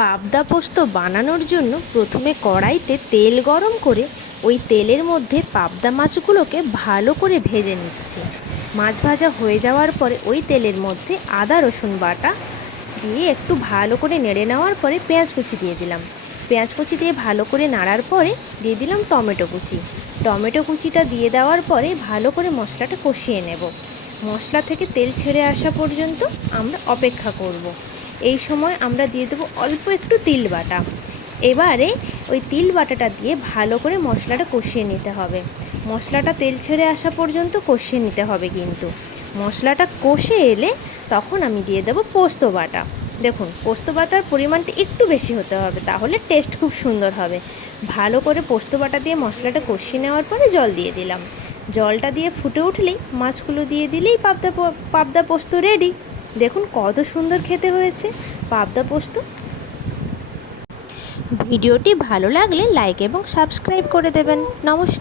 পাবদা পোস্ত বানানোর জন্য প্রথমে কড়াইতে তেল গরম করে ওই তেলের মধ্যে পাবদা মাছগুলোকে ভালো করে ভেজে নিচ্ছি। মাছ ভাজা হয়ে যাওয়ার পরে ওই তেলের মধ্যে আদা রসুন বাটা দিয়ে একটু ভালো করে নেড়ে নেওয়ার পরে পেঁয়াজ কুচি দিয়ে দিলাম। পেঁয়াজ কুচি দিয়ে ভালো করে নাড়ার পরে দিয়ে দিলাম টমেটো কুচি। টমেটো কুচিটা দিয়ে দেওয়ার পরে ভালো করে মশলাটা কষিয়ে নেব। মশলা থেকে তেল ছেড়ে আসা পর্যন্ত আমরা অপেক্ষা করব। এই সময় আমরা দিয়ে দেবো অল্প একটু তিল বাটা। এবারে ওই তিল বাটাটা দিয়ে ভালো করে মশলাটা কষিয়ে নিতে হবে। মশলাটা তেল ছেড়ে আসা পর্যন্ত কষিয়ে নিতে হবে, কিন্তু মশলাটা কষে এলে তখন আমি দিয়ে দেবো পোস্ত বাটা। দেখুন, পোস্ত বাটার পরিমাণটা একটু বেশি হতে হবে, তাহলে টেস্ট খুব সুন্দর হবে। ভালো করে পোস্ত বাটা দিয়ে মশলাটা কষিয়ে নেওয়ার পরে জল দিয়ে দিলাম। জলটা দিয়ে ফুটে উঠলেই মাছগুলো দিয়ে দিলেই পাবদা পোস্ত রেডি। দেখুন কত সুন্দর খেতে হয়েছে পাবদা পোস্ত। ভিডিওটি ভালো লাগলে লাইক এবং সাবস্ক্রাইব করে দেবেন। নমস্কার।